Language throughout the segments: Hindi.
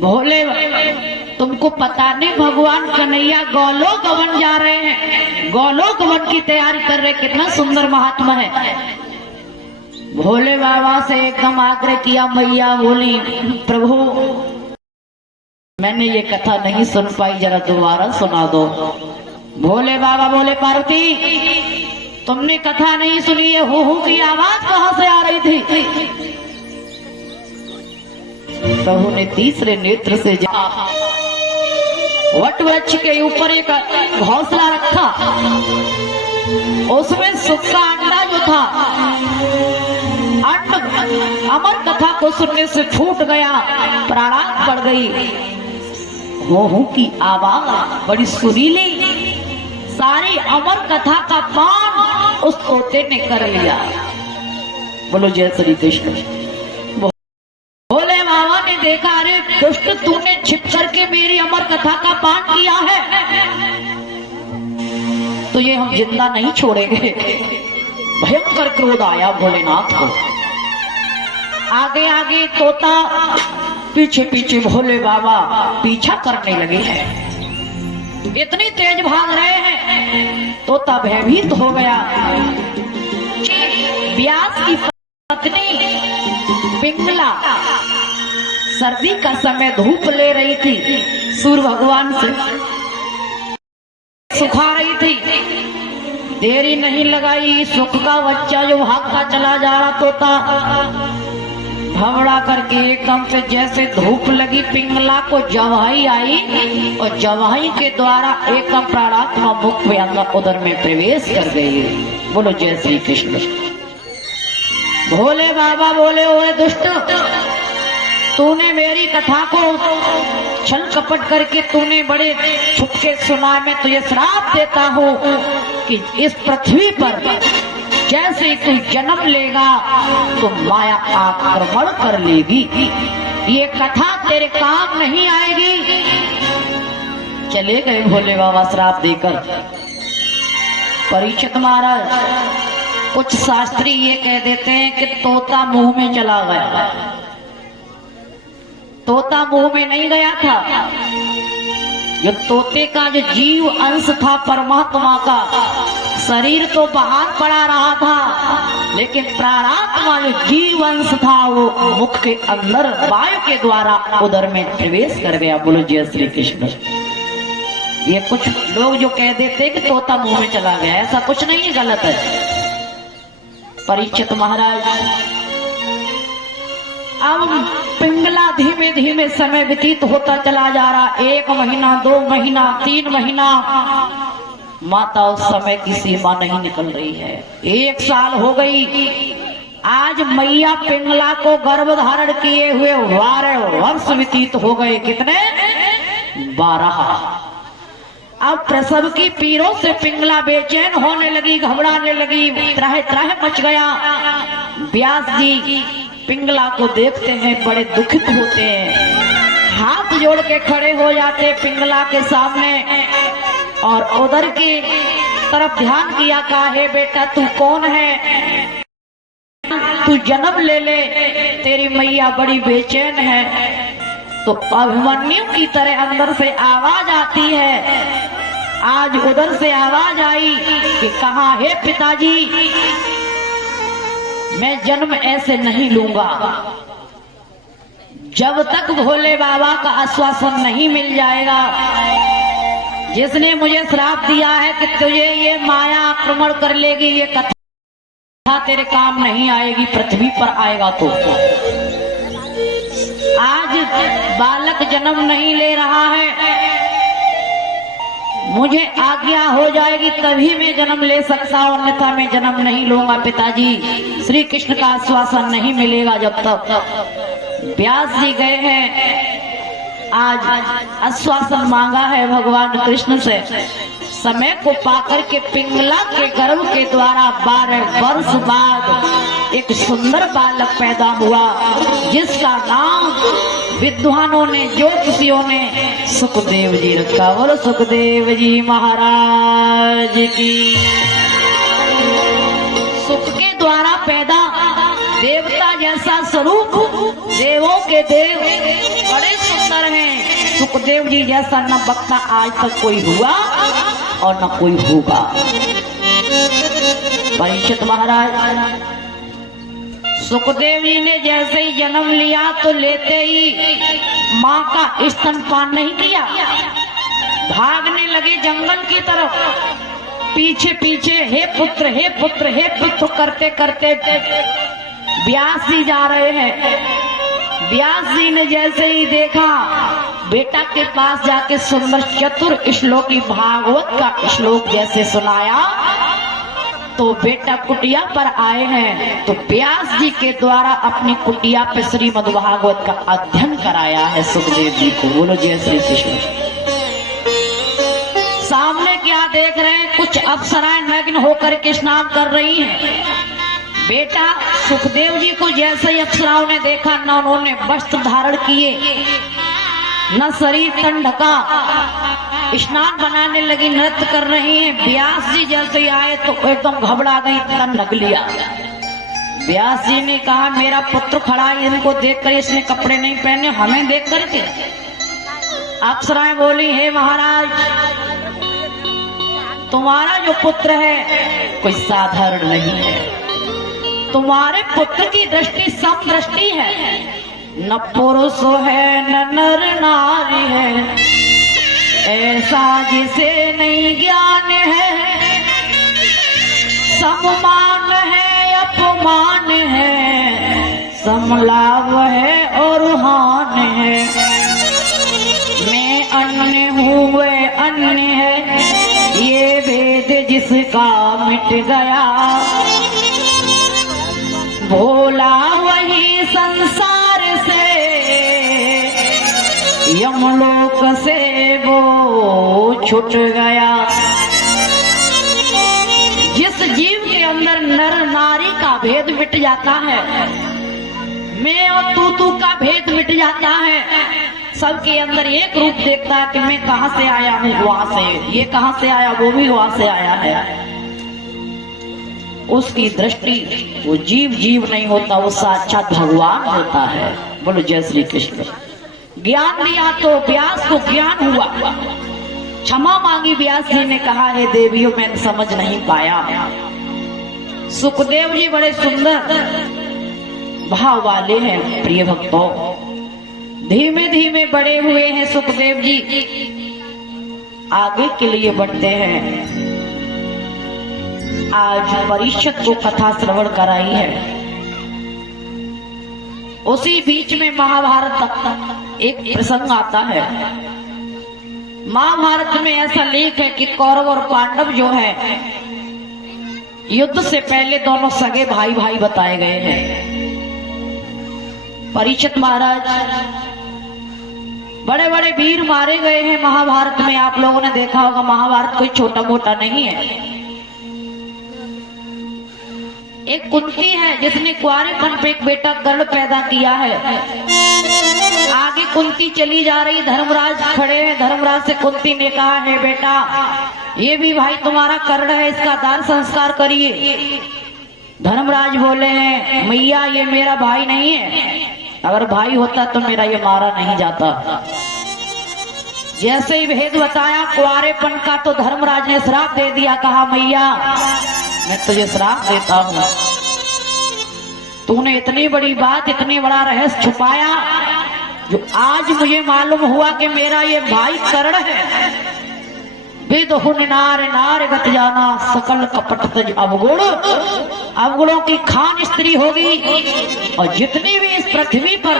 भोले तुमको पता नहीं भगवान कन्हैया गोलोक वन जा रहे हैं, गोलोक वन की तैयारी कर रहे, कितना सुंदर महात्मा है। भोले बाबा से एकदम आग्रह किया। मैया बोली प्रभु मैंने ये कथा नहीं सुन पाई, जरा दोबारा सुना दो। भोले बाबा बोले पार्वती तुमने कथा नहीं सुनी, ये हू की आवाज कहां से आ रही थी? प्रभु ने तीसरे नेत्र से वट वृक्ष के ऊपर एक घोंसला रखा, उसमें सुख का अंडा जो था, अंड अमर कथा को सुनने से फूट गया, प्राणांत पड़ गई। हो की आवाज बड़ी सुरीली, सारी अमर कथा का पान उस तोते ने कर लिया। बोलो जय श्री कृष्ण। भोले बाबा ने देखा, अरे दुष्ट तूने छिप करके मेरी अमर कथा का पान किया है, तो ये हम जिंदा नहीं छोड़ेंगे। भयंकर क्रोध आया भोलेनाथ को। आगे आगे तोता, पीछे पीछे भोले बाबा पीछा करने लगे हैं। इतनी तेज भाग रहे हैं, तोता भयभीत हो गया। व्यास की पत्नी पिंगला सर्दी का समय धूप ले रही थी, सूर्य भगवान से सुखा रही थी। देरी नहीं लगाई, सुख का बच्चा जो भागता चला जा रहा तोता भवड़ा करके एकदम से जैसे धूप लगी पिंगला को जवाई आई, और जवाई के द्वारा एकदम प्राणात्मा मुख पे अंदर उधर में प्रवेश कर गई। बोलो जय श्री कृष्ण। भोले बाबा बोले ओए दुष्ट, तूने मेरी कथा को छल कपट करके तूने बड़े छुपके सुना। मैं तुझे श्राप देता हूँ कि इस पृथ्वी पर जैसे तू जन्म लेगा तो माया आक्रमण कर लेगी, ये कथा तेरे काम नहीं आएगी। चले गए भोले बाबा श्राप देकर। परीक्षित महाराज, कुछ शास्त्री ये कह देते हैं कि तोता मुंह में चला गया। तोता मुंह में नहीं गया था, जो तोते का जो जीव अंश था परमात्मा का, शरीर तो बाहर पड़ा रहा था, लेकिन प्राणात्मा जो जीव अंश था वो मुख के अंदर वायु के द्वारा उदर में प्रवेश कर गया। बोलो जय श्री कृष्ण। ये कुछ लोग जो कह देते कि तोता मुंह में चला गया, ऐसा कुछ नहीं है, गलत है। परीक्षित महाराज, अब पिंगला धीमे धीमे समय व्यतीत होता चला जा रहा। 1 महीना, 2 महीना, 3 महीना, माता उस समय की सीमा नहीं निकल रही है। 1 साल हो गई। आज मैया पिंगला को गर्भ धारण किए हुए 12 वर्ष व्यतीत हो गए। कितने? 12। अब प्रसव की पीड़ों से पिंगला बेचैन होने लगी, घबराने लगी, त्राह त्राह मच गया। व्यास जी पिंगला को देखते हैं, बड़े दुखित होते हैं, हाथ जोड़ के खड़े हो जाते पिंगला के सामने, और उधर की तरफ ध्यान किया, कहा हे बेटा तू कौन है, तू जन्म ले ले, तेरी मैया बड़ी बेचैन है। तो अभिमन्यु की तरह अंदर से आवाज आती है। आज उधर से आवाज आई कि कहा हे पिताजी, मैं जन्म ऐसे नहीं लूंगा, जब तक भोले बाबा का आश्वासन नहीं मिल जाएगा, जिसने मुझे श्राप दिया है कि तुझे ये माया आक्रमण कर लेगी, ये कथा तेरे काम नहीं आएगी, पृथ्वी पर आएगा तो। आज बालक जन्म नहीं ले रहा है, मुझे आज्ञा हो जाएगी तभी मैं जन्म ले सकता हूं, अन्यथा मैं जन्म नहीं लूंगा पिताजी। श्री कृष्ण का आश्वासन नहीं मिलेगा जब तक। व्यास जी गए हैं, आज आश्वासन मांगा है भगवान कृष्ण से। समय को पाकर के पिंगला के गर्भ के द्वारा 12 वर्ष बाद एक सुंदर बालक पैदा हुआ, जिसका नाम विद्वानों ने, ज्योतिषियों ने सुखदेव जी रखा। बोलो सुखदेव जी महाराज की। सुख के द्वारा पैदा, देवता जैसा स्वरूप, देवों के देव, बड़े सुंदर है। सुखदेव जी जैसा न वक्ता आज तक कोई हुआ और न कोई होगा। परीक्षित महाराज, सुखदेव जी ने जैसे ही जन्म लिया तो लेते ही माँ का स्तनपान नहीं किया, भागने लगे जंगल की तरफ। पीछे पीछे हे पुत्र हे पुत्र हे पुत्र करते करते व्यास जी जा रहे हैं। व्यास जी ने जैसे ही देखा, बेटा के पास जाके सुंदर चतुर श्लोकी भागवत का श्लोक जैसे सुनाया, तो बेटा कुटिया पर आए हैं। तो व्यास जी के द्वारा अपनी कुटिया पे श्रीमद् भागवत का अध्ययन कराया है सुखदेव जी को। बोलो जय श्री कृष्ण। सामने क्या देख रहे हैं? कुछ अप्सराएं नग्न होकर के स्नान कर रही हैं। बेटा सुखदेव जी को जैसे ही अप्सराओं ने देखा, न उन्होंने वस्त्र धारण किए न शरीर तन ढका, स्नान बनाने लगी, नृत्य कर रही हैं। व्यास जी जैसे ही आए तो एकदम घबरा गई, तन ढक लिया। व्यास जी ने कहा मेरा पुत्र खड़ा है, इनको देख कर इसने कपड़े नहीं पहने, हमें देख करके। अप्सराएं बोली हे महाराज, तुम्हारा जो पुत्र है कोई साधारण नहीं है। तुम्हारे पुत्र की दृष्टि सम दृष्टि है, न पुरुष है न नर नारी है, ऐसा जिसे नहीं ज्ञान है। सममान है अपमान है, समलाभ है और हान है। मैं अन्य हूँ वह अन्य है, ये भेद जिसका मिट गया। भोला वही संसार से, यमलोक से वो छूट गया। जिस जीव के अंदर नर नारी का भेद मिट जाता है, मैं और तू का भेद मिट जाता है, सबके अंदर एक रूप देखता है कि मैं कहां से आया हूँ, वहां से, ये कहां से आया, वो भी वहां से आया है। उसकी दृष्टि वो जीव जीव नहीं होता, वो साक्षात भगवान होता है। बोलो जय श्री कृष्ण। ज्ञान दिया तो व्यास को ज्ञान हुआ। क्षमा मांगी व्यास जी ने, कहा है देवियों मैं समझ नहीं पाया। सुखदेव जी बड़े सुंदर भाव वाले हैं प्रिय भक्तों। धीमे धीमे बड़े हुए हैं सुखदेव जी, आगे के लिए बढ़ते हैं। आज परीक्षित को कथा श्रवण कराई है। उसी बीच में महाभारत एक प्रसंग आता है। महाभारत में ऐसा लेख है कि कौरव और पांडव जो है, युद्ध से पहले दोनों सगे भाई भाई बताए गए हैं। परीक्षित महाराज, बड़े बड़े वीर मारे गए हैं महाभारत में। आप लोगों ने देखा होगा, महाभारत कोई छोटा मोटा नहीं है। एक कुंती है जिसने कुंवारेपन पे एक बेटा कर्ण पैदा किया है। आगे कुंती चली जा रही, धर्मराज खड़े हैं। धर्मराज से कुंती ने कहा है बेटा, ये भी भाई तुम्हारा कर्ण है, इसका दान संस्कार करिए। धर्मराज बोले हैं मैया ये मेरा भाई नहीं है, अगर भाई होता तो मेरा ये मारा नहीं जाता। जैसे ही भेद बताया कुंवारेपन का, तो धर्मराज ने श्राप दे दिया। कहा मैया मैं तुझे श्राप देता हूँ, तूने इतनी बड़ी बात, इतनी बड़ा रहस्य छुपाया, जो आज मुझे मालूम हुआ कि मेरा ये भाई कर्ण है। विदुहुन नार नार गत जाना, सकल कपट तज अवगुण, अवगुणों की खान स्त्री होगी। और जितनी भी इस पृथ्वी पर,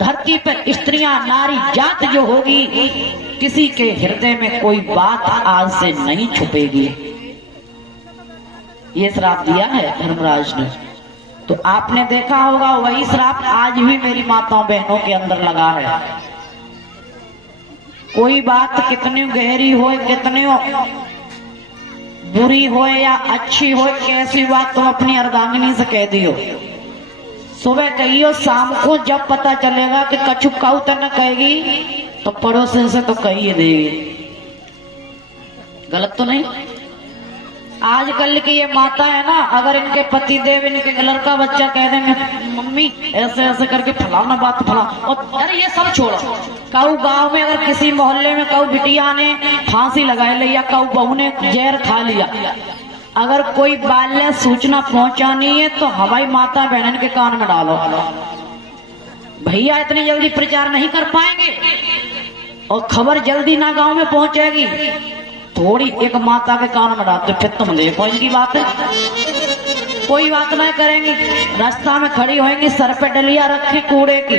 धरती पर स्त्रियां, नारी जात जो होगी, किसी के हृदय में कोई बात आज से नहीं छुपेगी। ये श्राप दिया है धर्मराज ने। तो आपने देखा होगा वही श्राप आज भी मेरी माताओं बहनों के अंदर लगा है। कोई बात कितनी गहरी हो, कितनी बुरी हो या अच्छी हो, कैसी बात तुम अपनी अर्धांगिनी से कह दियो, सुबह कहियो, शाम को जब पता चलेगा कि कछु कहू तो न कहेगी, तो पड़ोसन से तो कही देगी। गलत तो नहीं? आजकल की ये माता है ना, अगर इनके पति देव इनके लड़का बच्चा कह देंगे मम्मी ऐसे ऐसे करके फलाना बात फला, और अरे ये सब छोड़ो, कऊ गांव में अगर किसी मोहल्ले में कऊ बिटिया ने फांसी लगा ली या कऊ बहू ने जहर खा लिया, अगर कोई बाल्य सूचना पहुंचानी है तो हमारी माता बहन के कान में डालो। भैया इतनी जल्दी प्रचार नहीं कर पाएंगे और खबर जल्दी ना गांव में पहुंचेगी, थोड़ी एक माता के कान में डालते फिर तुम देखो इनकी बात है। कोई बात नहीं करेंगी, रास्ता में खड़ी होंगी, सर पे डलिया रखे कूड़े की,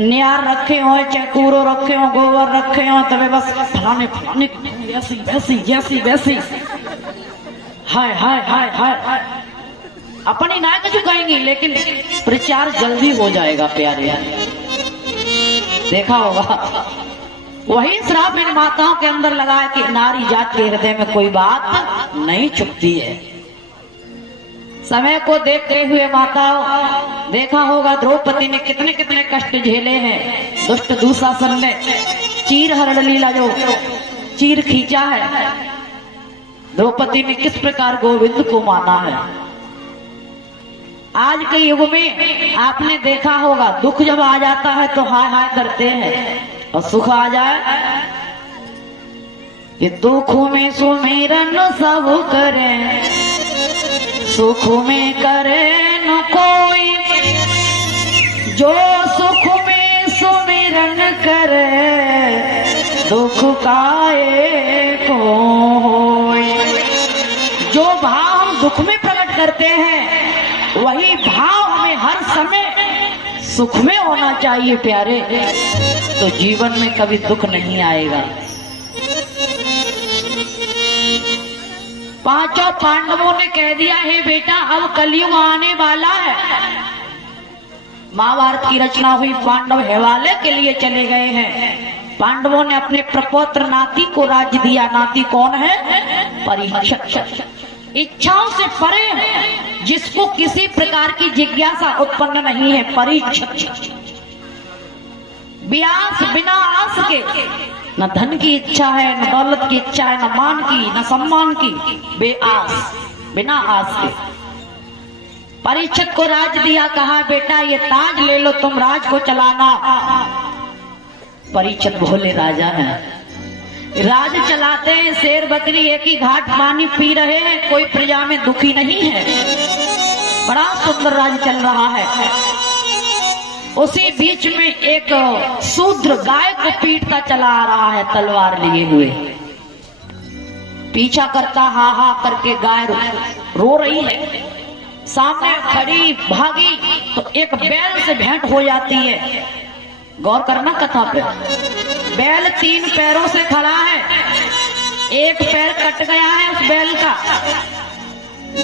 नियार रखे हो चाहे कूड़ो रखे हो गोबर रखे हो, तबे बस फलाने फलाने ऐसी वैसी जैसी वैसी, हाय हाय हाय हाय, अपनी ना कुछ कहेंगी लेकिन प्रचार जल्दी हो जाएगा प्यारे। देखा होगा वही श्राप इन माताओं के अंदर लगा है कि नारी जात के हृदय में कोई बात नहीं छुपती है। समय को देखते हुए माताओं, देखा होगा द्रौपदी ने कितने कितने कष्ट झेले हैं। दुष्ट दुशासन ने चीर हरण लीला जो चीर खींचा है, द्रौपदी ने किस प्रकार गोविंद को माना है। आज के युग में आपने देखा होगा दुख जब आ जाता है तो हाय हाय करते हैं, और सुख आ जाए कि दुख में सुमिरन सब करें, सुख में करे न कोई, जो सुख में सुमिरन करे दुख काए को होय। जो भाव हम दुख में प्रकट करते हैं वही भाव हमें हर समय सुख में होना चाहिए प्यारे, तो जीवन में कभी दुख नहीं आएगा। पांचों पांडवों ने कह दिया है बेटा अब कलयुग आने वाला है। महाभारत की रचना हुई, पांडव हिमालय के लिए चले गए हैं। पांडवों ने अपने प्रपौत्र नाती को राज्य दिया। नाती कौन है? परीक्षित। इच्छाओं से परे है, जिसको किसी प्रकार की जिज्ञासा उत्पन्न नहीं है, परीक्षित। व्यास बिना आस के, न धन की इच्छा है, न दौलत की इच्छा है, न मान की, न सम्मान की, बेआस, बिना आस के। परीक्षित को राज दिया, कहा बेटा ये ताज ले लो, तुम राज को चलाना। परीक्षित भोले राजा है, राज चलाते हैं, शेर बकरी एक ही घाट पानी पी रहे हैं, कोई प्रजा में दुखी नहीं है, बड़ा सुंदर राज चल रहा है। उसी बीच में एक शूद्र गाय को पीटता चला आ रहा है तलवार लिए हुए, पीछा करता हा हा करके गाय रो रही है। सामने खड़ी भागी तो एक बैल से भेंट हो जाती है। गौर करना कथा पे, बैल 3 पैरों से खड़ा है, एक पैर कट गया है उस बैल का।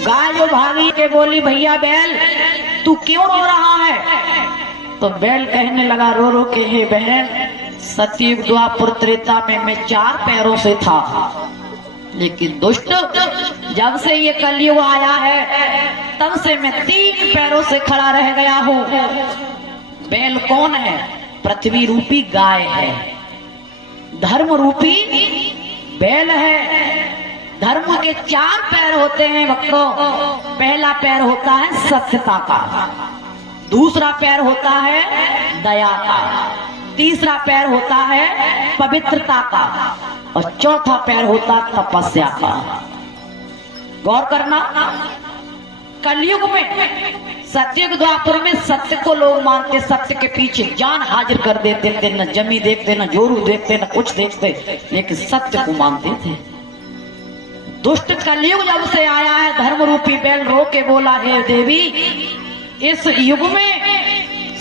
गाय जो भागी के बोली भैया बैल तू क्यों रो रहा है? तो बैल कहने लगा रो रो के, हे बहन सतयुग द्वापर त्रेता में मैं 4 पैरों से था, लेकिन दुष्ट जब से ये कलयुग आया है तब से मैं 3 पैरों से खड़ा रह गया हूँ। बैल कौन है? पृथ्वी रूपी गाय है, धर्म रूपी बैल है। धर्म के 4 पैर होते हैं भक्तों। पहला पैर होता है सत्यता का, दूसरा पैर होता है दया का, तीसरा पैर होता है पवित्रता का, और चौथा पैर होता है तपस्या का। गौर करना, कलयुग में सतयुग द्वापर में सत्य को लोग मानते, सत्य के पीछे जान हाजिर कर देते थे, न जमी देखते, न जोरू देखते, न कुछ देखते, लेकिन सत्य को मानते थे। दुष्ट कलयुग जब से आया है, धर्म रूपी बैल रो के बोला हे देवी इस युग में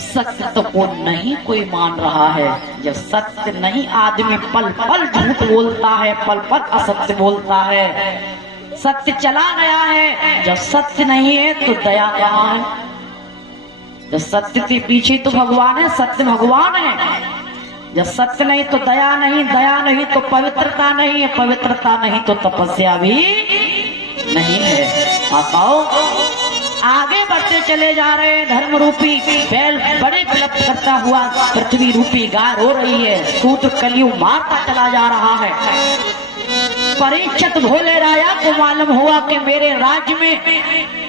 सत्य को नहीं कोई मान रहा है। जब सत्य नहीं, आदमी पल पल झूठ बोलता है, पल पल असत्य बोलता है। सत्य चला गया है, जब सत्य नहीं है तो दया कहाँ है? जब सत्य के पीछे तो भगवान है, सत्य भगवान है। जब सत्य नहीं तो दया नहीं, दया नहीं तो पवित्रता नहीं है, पवित्रता नहीं तो तपस्या भी नहीं है। माताओं आगे बढ़ते चले जा रहे हैं। धर्म रूपी बैल बड़े विलप करता हुआ पृथ्वी रूपी गाय रो रही है। शूद्र कलयुग मारता चला जा रहा है। परीक्षित भोले राजा को मालूम हुआ कि मेरे राज्य में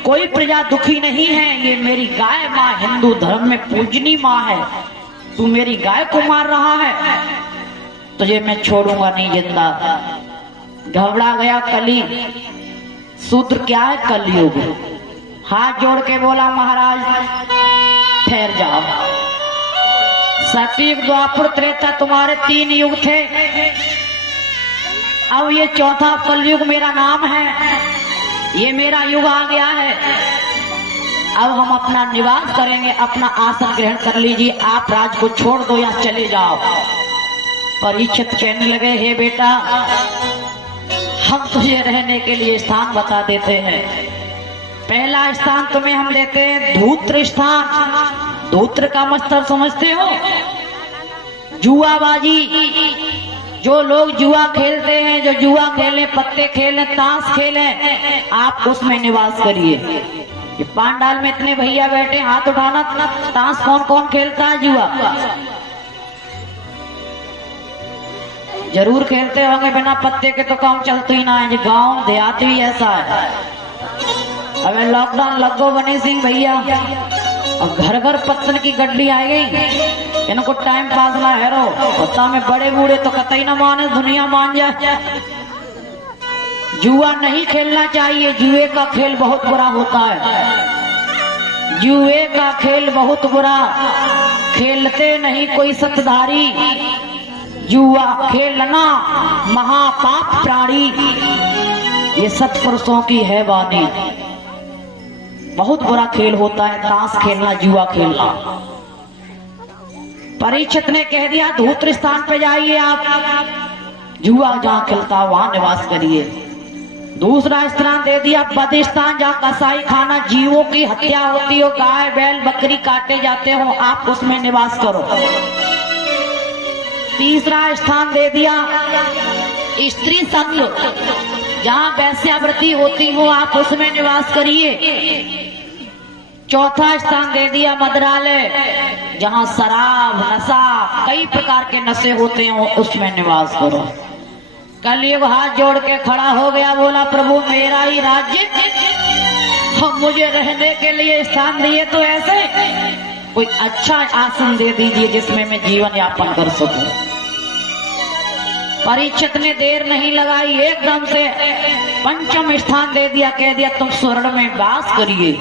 कोई प्रजा दुखी नहीं है, ये मेरी गाय माँ हिंदू धर्म में पूजनी माँ है, तू मेरी गाय को मार रहा है, तुझे मैं छोड़ूंगा नहीं जिंदा। घबरा गया कली। सूत्र क्या है? कलयुग। हाथ जोड़ के बोला महाराज ठहर जाओ, सतयुग द्वापर त्रेता तुम्हारे 3 युग थे, अब ये चौथा कलयुग मेरा नाम है, ये मेरा युग आ गया है, अब हम अपना निवास करेंगे, अपना आसन ग्रहण कर लीजिए, आप राज को छोड़ दो या चले जाओ। परीक्षित कहने लगे हे बेटा, हम तुझे रहने के लिए स्थान बता देते हैं। पहला स्थान तुम्हें हम देते हैं धूत्र स्थान। धूत्र का मतलब समझते हो? जुआबाजी। जो लोग जुआ खेलते हैं, जो जुआ खेले, पत्ते खेले, ताश खेले, आप उसमें निवास करिए। ये पांडाल में इतने भैया बैठे, हाथ उठाना। ताश कौन कौन खेलता है? जुआ जरूर खेलते होंगे, बिना पत्ते के तो काम चलते ही ना है। गांव देहात भी ऐसा है। अबे लॉकडाउन लगो बने सिंह भैया, अब घर घर पत्तन की गड्डी आ गई, इनको टाइम पास ना है रो। पत्ता में बड़े बूढ़े तो कतई ना माने, दुनिया मान जाए। जुआ नहीं खेलना चाहिए, जुए का खेल बहुत बुरा होता है। जुए का खेल बहुत बुरा, खेलते नहीं कोई सतधारी। जुआ खेलना महापाप प्राणी, ये सत्पुरुषों की है वाणी। बहुत बुरा खेल होता है ताश खेलना, जुआ खेलना। परीक्षित ने कह दिया धूत्र स्थान पे जाइए आप, जुआ जहाँ खेलता वहां निवास करिए। दूसरा स्थान दे दिया बद स्थान, जहाँ कसाई खाना, जीवों की हत्या होती हो, गाय बैल बकरी काटे जाते हो, आप उसमें निवास करो। तीसरा स्थान दे दिया स्त्री संग, जहाँ वैश्यावृत्ति होती हो, आप उसमें निवास करिए। चौथा स्थान दे दिया मदरालय, जहाँ शराब नशा कई प्रकार के नशे होते हो, उसमें निवास करो। कलयुग हाथ जोड़ के खड़ा हो गया, बोला प्रभु मेरा ही राज्य, हम मुझे रहने के लिए स्थान दिए तो ऐसे कोई अच्छा आसन दे दीजिए जिसमें मैं जीवन यापन कर सकूं। परीक्षित ने देर नहीं लगाई, एकदम से पंचम स्थान दे दिया, कह दिया तुम स्वर्ण में वास करिए।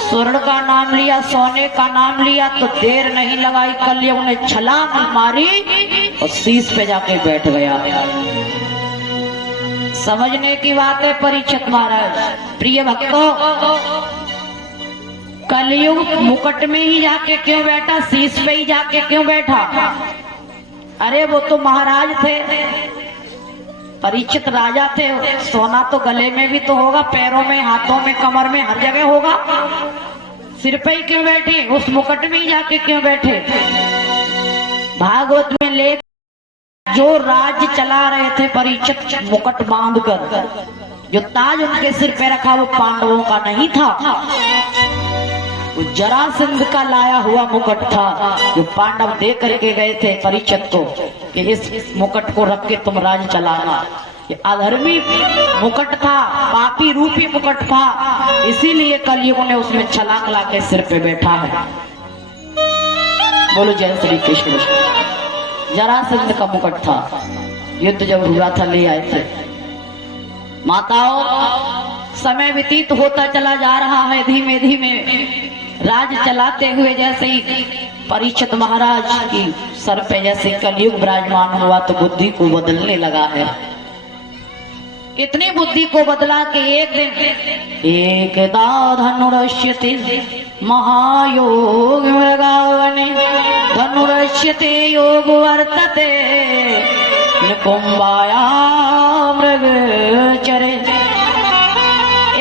स्वर्ण का नाम लिया, सोने का नाम लिया, तो देर नहीं लगाई, कलयुग ने छलांग मारी और शीश पे जाके बैठ गया। समझने की बात है परीक्षित महाराज। प्रिय भक्तों, कलयुग मुकुट में ही जाके क्यों बैठा, शीश पे ही जाके क्यों बैठा? अरे वो तो महाराज थे, परीक्षित राजा थे, सोना तो गले में भी तो होगा, पैरों में, हाथों में, कमर में, हर जगह होगा। सिर पे ही क्यों बैठे, उस मुकुट में ही जाके क्यों बैठे? भागवत में लेख, जो राज्य चला रहे थे परीक्षित मुकुट बांधकर, जो ताज उनके सिर पे रखा वो पांडवों का नहीं था, वो जरासंध का लाया हुआ मुकुट था, जो पांडव दे करके गए थे परीक्षित को कि इस मुकुट को रख के तुम राज चलाना। ये अधर्मी मुकुट था, पापी रूपी मुकुट था, इसीलिए कलयुग ने उसमें छलांग ला के सिर पे बैठा है। बोलो जय श्री कृष्ण। जरासंध का मुकुट था, युद्ध जब हुआ था ले आए थे। माताओं, समय व्यतीत होता चला जा रहा है धीमे धीमे। राज चलाते हुए जैसे ही परीक्षित महाराज की सर पे जैसे कलयुग विराजमान हुआ तो बुद्धि को बदलने लगा है। इतनी बुद्धि को बदला कि एक दिन एकदा धनुरश्यते महायोग मृगावने धनुरश्यते योग वर्तते निकुंभाया मृगचरे।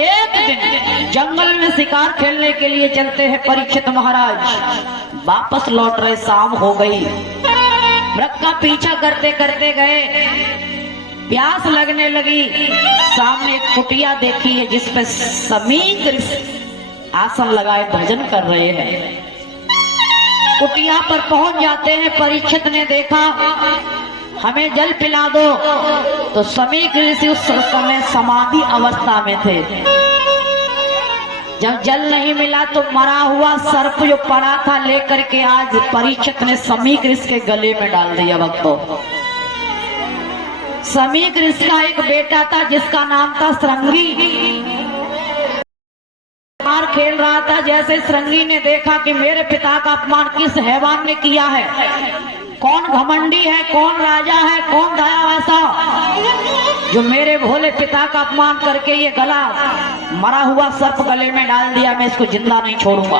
एक दिन जंगल में शिकार खेलने के लिए चलते हैं परीक्षित महाराज। वापस लौट रहे, शाम हो गई। मृग का पीछा करते करते गए, प्यास लगने लगी। सामने एक कुटिया देखी है जिसपे समीर आसन लगाए भजन कर रहे हैं। कुटिया पर पहुंच जाते हैं। परीक्षित ने देखा, हमें जल पिला दो। तो समीक ऋषि उस समय समाधि अवस्था में थे। जब जल नहीं मिला तो मरा हुआ सर्प जो पड़ा था लेकर के आज परीक्षित ने समीक ऋषि के गले में डाल दिया। भक्तों, समीक ऋषि का एक बेटा था जिसका नाम था श्रृंगी। मार खेल रहा था, जैसे श्रृंगी ने देखा कि मेरे पिता का अपमान किस हैवान ने किया है, कौन घमंडी है, कौन राजा है, कौन दया ऐसा जो मेरे भोले पिता का अपमान करके ये गला मरा हुआ सर्प गले में डाल दिया, मैं इसको जिंदा नहीं छोड़ूंगा।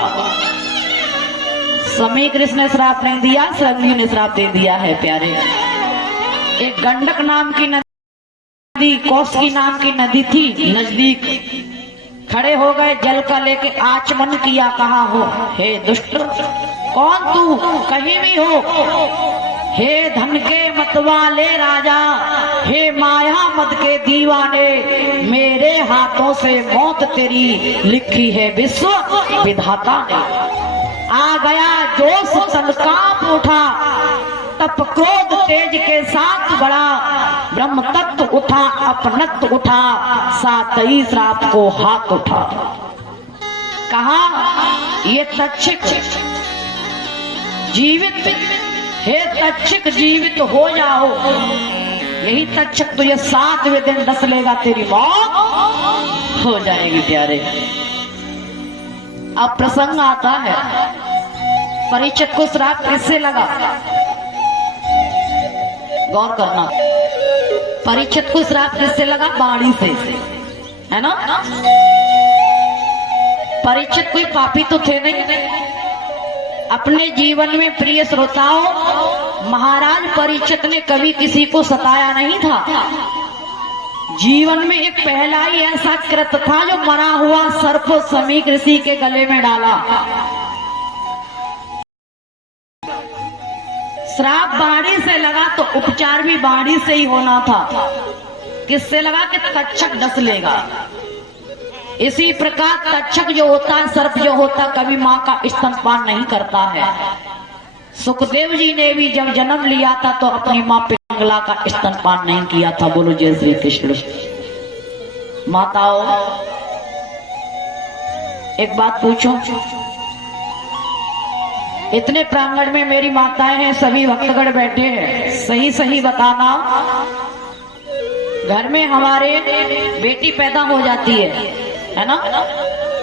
समीक ऋषि ने श्राप नहीं दिया, श्रृंगी ने श्राप दे दिया है। प्यारे, एक गंडक नाम की नदी, कौशकी नाम की नदी थी नजदीक, खड़े हो गए, जल का लेके आचमन किया। कहा हो हे दुष्ट, कौन तू, कहीं भी हो, हे धन के मतवाले राजा, हे माया मद के दीवाने, मेरे हाथों से मौत तेरी लिखी है विश्व विधाता ने। आ गया जोश, तन कांप उठा, तप क्रोध तेज के साथ बढ़ा, ब्रह्म तत्व उठा, अपनत्व उठा, सातई श्राप को हाथ उठा। कहा ये तक्षक जीवित, हे तक्षक जीवित हो जाओ, यही तक्षक तुझे 7वें दिन डस लेगा, तेरी मौत हो जाएगी। प्यारे, अब प्रसंग आता है, परीक्षित को श्राप किससे लगा? गौर करना, परीक्षित को श्राप किससे लगा? बाणी से, है ना? परीक्षित कोई पापी तो थे नहीं। अपने जीवन में प्रिय श्रोताओं, महाराज परीक्षित ने कभी किसी को सताया नहीं था। जीवन में एक पहला ही ऐसा कृत था जो मरा हुआ सर्प समीक ऋषि के गले में डाला। श्राप बाणी से लगा तो उपचार भी बाणी से ही होना था। किससे लगा? कि तक्षक डस लेगा। इसी प्रकार तक्षक जो होता है, सर्प जो होता, कभी माँ का स्तनपान नहीं करता है। सुखदेव जी ने भी जब जन्म लिया था तो अपनी माँ पिंगला का स्तनपान नहीं किया था। बोलो जय श्री कृष्ण। माताओं, एक बात पूछो, इतने प्रांगण में मेरी माताएं हैं, सभी भक्तगण बैठे हैं, सही सही बताना, घर में हमारे बेटी पैदा हो जाती है ना,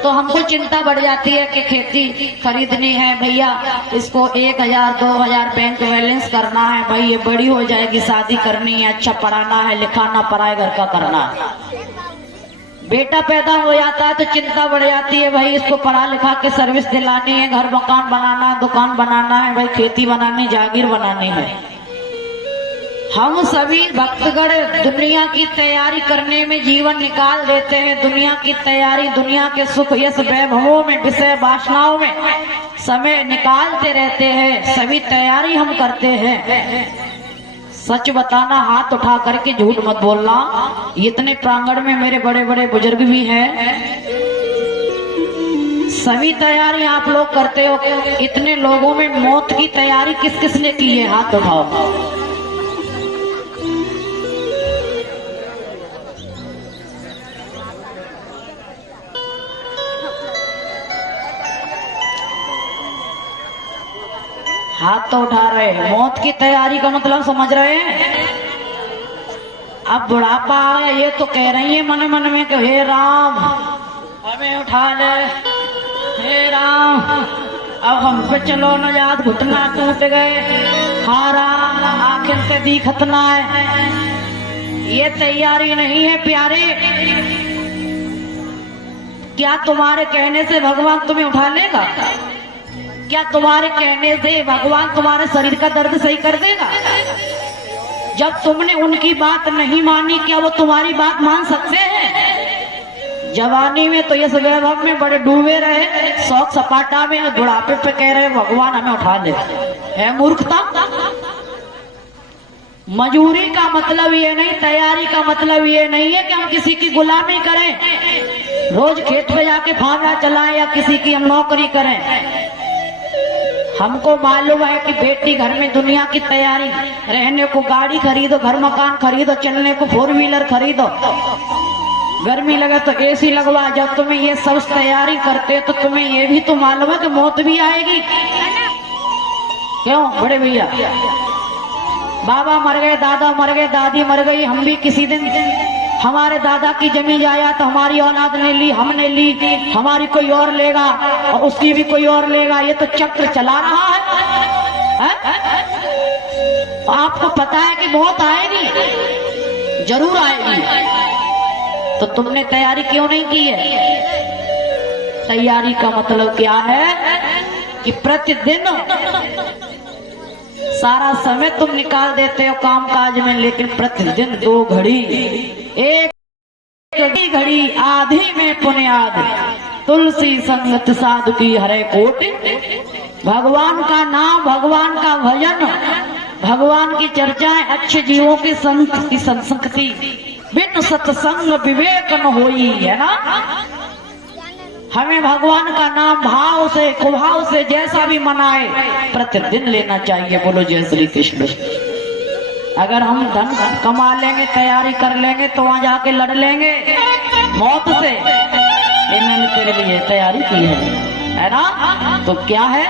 तो हमको चिंता बढ़ जाती है कि खेती खरीदनी है भैया, इसको 1000 2000 बैंक बैलेंस करना है, भाई ये बड़ी हो जाएगी, शादी करनी है, अच्छा पढ़ाना है, लिखाना, पढ़ाई घर का करना है। बेटा पैदा हो जाता है तो चिंता बढ़ जाती है, भाई इसको पढ़ा लिखा के सर्विस दिलानी है, घर मकान बनाना है, दुकान बनाना है, भाई खेती बनानी, जागीर बनानी है। हम सभी भक्तगण दुनिया की तैयारी करने में जीवन निकाल देते हैं। दुनिया की तैयारी, दुनिया के सुख यश वैभवों में, विषय वासनाओं में समय निकालते रहते हैं। सभी तैयारी हम करते हैं। सच बताना, हाथ उठा करके झूठ मत बोलना। इतने प्रांगण में मेरे बड़े बड़े बुजुर्ग भी हैं, सभी तैयारी आप लोग करते हो। इतने लोगों में मौत की तैयारी किस किसने की है? हाथ उठाओ। हाथ तो उठा रहे हैं। मौत की तैयारी का मतलब समझ रहे हैं? अब बुढ़ापा आया, ये तो कह रही है मन मन में कि हे राम हमें उठा ले, हे राम अब हम पे चलो न याद, घुटना टूट गए, हाँ राम आखिर से दिखत ना है। ये तैयारी नहीं है प्यारे। क्या तुम्हारे कहने से भगवान तुम्हें उठा लेगा? क्या तुम्हारे कहने से भगवान तुम्हारे शरीर का दर्द सही कर देगा? जब तुमने उनकी बात नहीं मानी, क्या वो तुम्हारी बात मान सकते हैं? जवानी में तो यश वैभव में बड़े डूबे रहे, शौक सपाटा में, और बुढ़ापे पे कह रहे भगवान हमें उठा ले। है मूर्खता। मजूरी का मतलब ये नहीं, तैयारी का मतलब ये नहीं है कि हम किसी की गुलामी करें, रोज खेत पे जाके फावड़ा चलाएं या किसी की हम नौकरी करें। हमको मालूम है कि बेटी घर में दुनिया की तैयारी, रहने को गाड़ी खरीदो, घर मकान खरीदो, चलने को 4 व्हीलर खरीदो, गर्मी लगे तो एसी लगवा। जब तुम्हें ये सब तैयारी करते तो तुम्हें ये भी तो मालूम है कि मौत भी आएगी। क्यों बड़े भैया? बाबा मर गए, दादा मर गए, दादी मर गई, हम भी किसी दिन, हमारे दादा की जमीन आया तो हमारी औलाद ने ली, हमने ली, हमारी कोई और लेगा और उसकी भी कोई और लेगा। ये तो चक्र चला रहा है। आपको पता है कि मौत आएगी, जरूर आएगी, तो तुमने तैयारी क्यों नहीं की है? तैयारी का मतलब क्या है कि प्रतिदिन सारा समय तुम निकाल देते हो काम काज में, लेकिन प्रतिदिन 2 घड़ी, 1 घड़ी आधी में पुण्याद, तुलसी संगत साधु की हरे कोट। भगवान का नाम, भगवान का भजन, भगवान की चर्चाएं, अच्छे जीवों की संत की संस्कृति, बिन सत्संग विवेक न होई, है ना। हमें भगवान का नाम भाव से, कुभाव से, जैसा भी मनाए, प्रतिदिन लेना चाहिए। बोलो जय श्री कृष्ण। अगर हम धन कमा लेंगे, तैयारी कर लेंगे, तो वहां जाके लड़ लेंगे मौत से। ये मैंने तेरे लिए तैयारी की है ना। तो क्या है?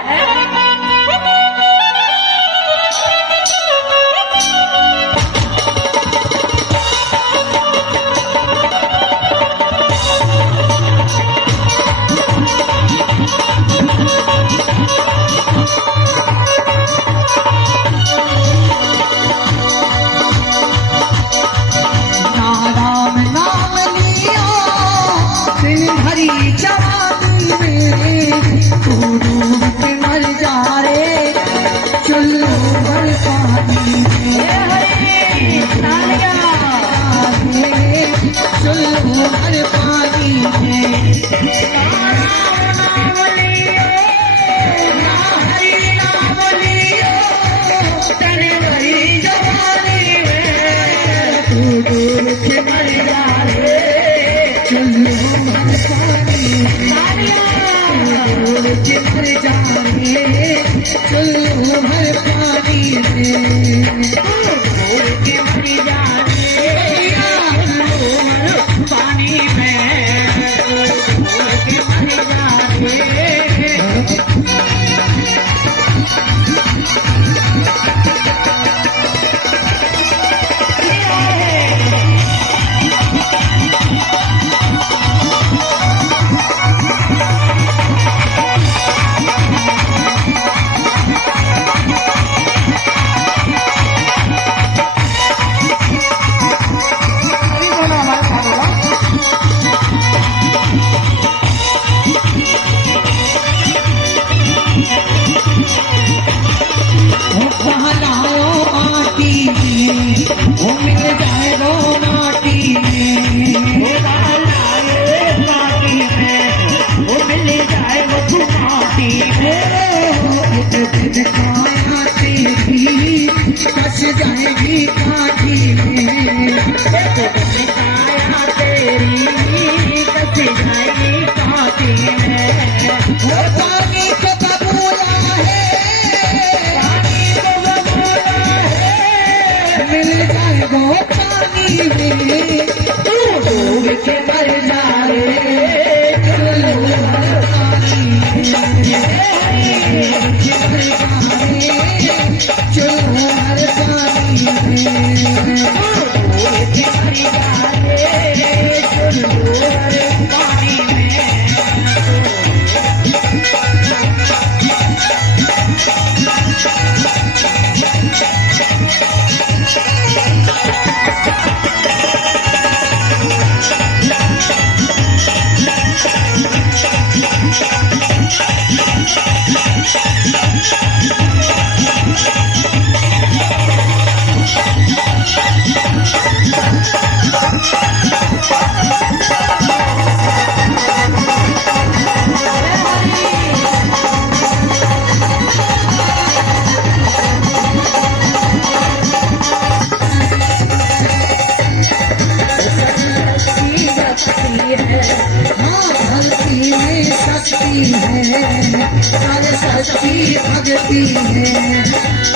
लगती है,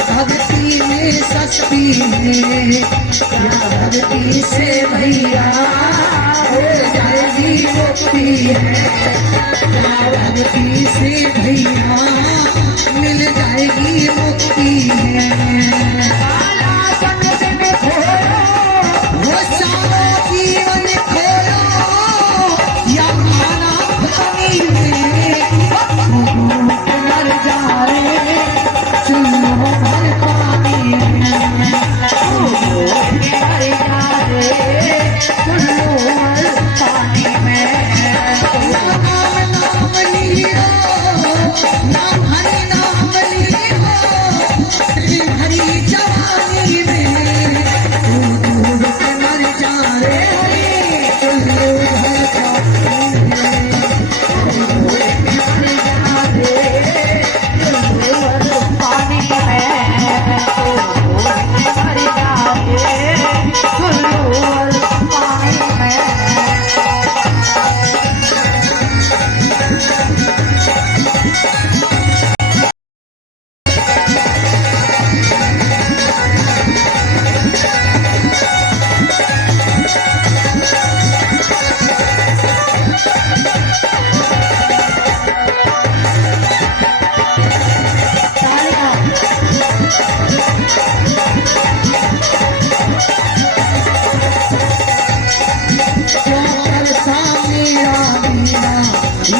भक्ति में सस्ती है, क्या भक्ति से भैया हो जाएगी मुक्ति है, क्या भक्ति से भैया मिल जाएगी मुक्ति है। वो सारा जीवन खोलो या खाना पानी में मर जाए चुल्लू भर पानी में, मर जाए चुल्लू भर पानी में। नाम लियो, नाम हरि नाम लियो, हरी जवानी में डूब के मर जाए चुल्लू भर पानी में,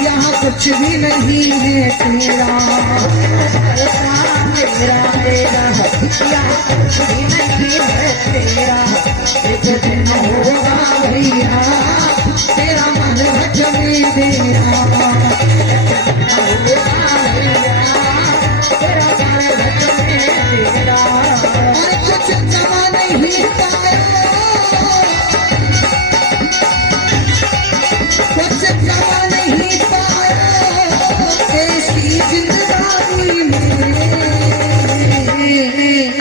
यहाँ कुछ भी नहीं है तेरा, मेरा तेरा यहाँ कुछ भी नहीं है तेरा, एक दिन होगा भैया तेरा मन भजने देना, होगा भैया तेरा मन भजने देना। और कुछ कमा नहीं पाया, कुछ कमा नहीं पाया ऐसी जिंदगानी में।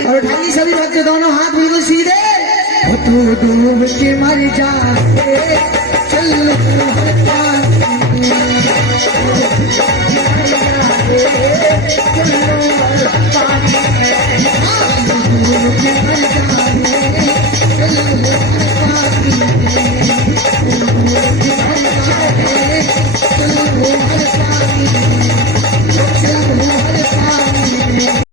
और ढाली सभी बच्चे दोनों हाथ बिल्कुल सीधे, तू डूब के मर जाए चल